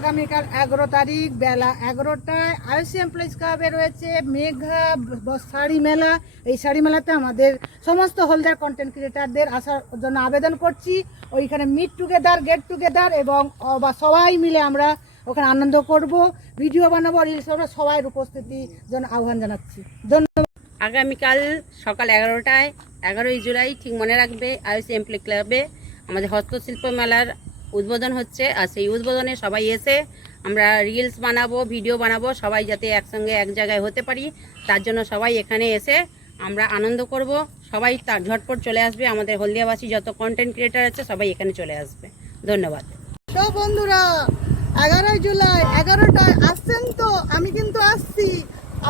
আগামীকাল 11 তারিখ বেলা 11টায় আইসি এমপ্লয়িজ ক্লাবে রয়েছে মেঘা শাড়ি মেলা। এই শাড়ি মেলাতে আমাদের সমস্ত হোলদার কন্টেন্ট ক্রিয়েটারদের আসার জন্য আবেদন করছি। ওইখানে মিট টুগেদার, গেট টুগেদার এবং সবাই মিলে আমরা ওখানে আনন্দ করব, ভিডিও বানাবো, রিলস বানাবো, সবাই উপস্থিতির জন্য আহ্বান জানাচ্ছি। ধন্যবাদ। আগামীকাল সকাল 11টায় 11ই জুলাই ঠিক মনে রাখবে আইসি এমপ্লয়ি ক্লাবে আমাদের হস্তশিল্প মেলার উদ্বোধন হচ্ছে। আর সেই উদ্বোধনে সবাই এসে আমরা রিলস বানাবো, ভিডিও বানাবো, সবাই যাতে একসঙ্গে এক জায়গায় হতে পারি তার জন্য সবাই এখানে এসে আমরা আনন্দ করব। সবাই তার ঝটপট চলে আসবে, আমাদের হলদিয়াবাসী যত কন্টেন্ট ক্রিয়েটার আছে সবাই এখানে চলে আসবে। ধন্যবাদ। তো বন্ধুরা 11 জুলাই 11টায় আসছেন তো? আমি কিন্তু আসছি,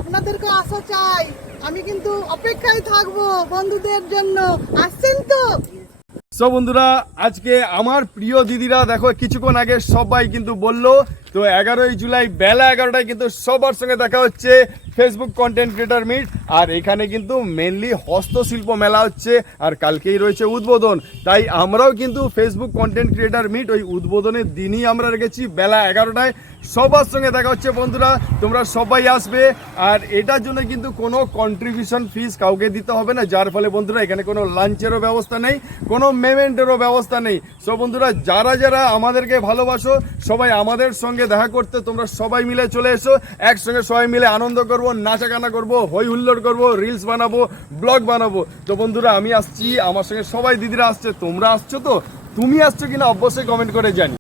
আপনাদেরকে আসা চাই, আমি কিন্তু অপেক্ষায় থাকবো বন্ধুদের জন্য। আসছেন তো? সো বন্ধুরা, আজকে আমার প্রিয় দিদিরা দেখো কিছুক্ষণ আগে সবাই কিন্তু বললো, তো 11ই জুলাই বেলা 11টায় কিন্তু সবার সঙ্গে দেখা হচ্ছে ফেসবুক কন্টেন্ট ক্রিয়েটার মিট। আর এখানে কিন্তু মেনলি হস্তশিল্প মেলা হচ্ছে আর কালকেই রয়েছে উদ্বোধন। তাই আমরাও কিন্তু ফেসবুক কন্টেন্ট ক্রিয়েটার মিট ওই উদ্বোধনের দিনই আমরা রেখেছি বেলা 11টায়। সবার সঙ্গে দেখা হচ্ছে বন্ধুরা, তোমরা সবাই আসবে। আর এটার জন্য কিন্তু কোনো কন্ট্রিবিউশন ফিস কাউকে দিতে হবে না, যার ফলে বন্ধুরা এখানে কোনো লাঞ্চেরও ব্যবস্থা নেই, কোনো পেমেন্টেরও ব্যবস্থা নেই। সো বন্ধুরা, যারা যারা আমাদেরকে ভালোবাসো সবাই আমাদের সঙ্গে দেখা করতে তোমরা সবাই মিলে চলে এসো। একসঙ্গে সবাই মিলে আনন্দ করবো, নাচা গানা করবো, হই হুল্লোড় করবো, রিলস বানাবো, ব্লগ বানাবো। তো বন্ধুরা আমি আসছি, আমার সঙ্গে সবাই দিদিরা আসছে, তোমরা আসছো তো? তুমি আসছো কিনা অবশ্যই কমেন্ট করে জানি।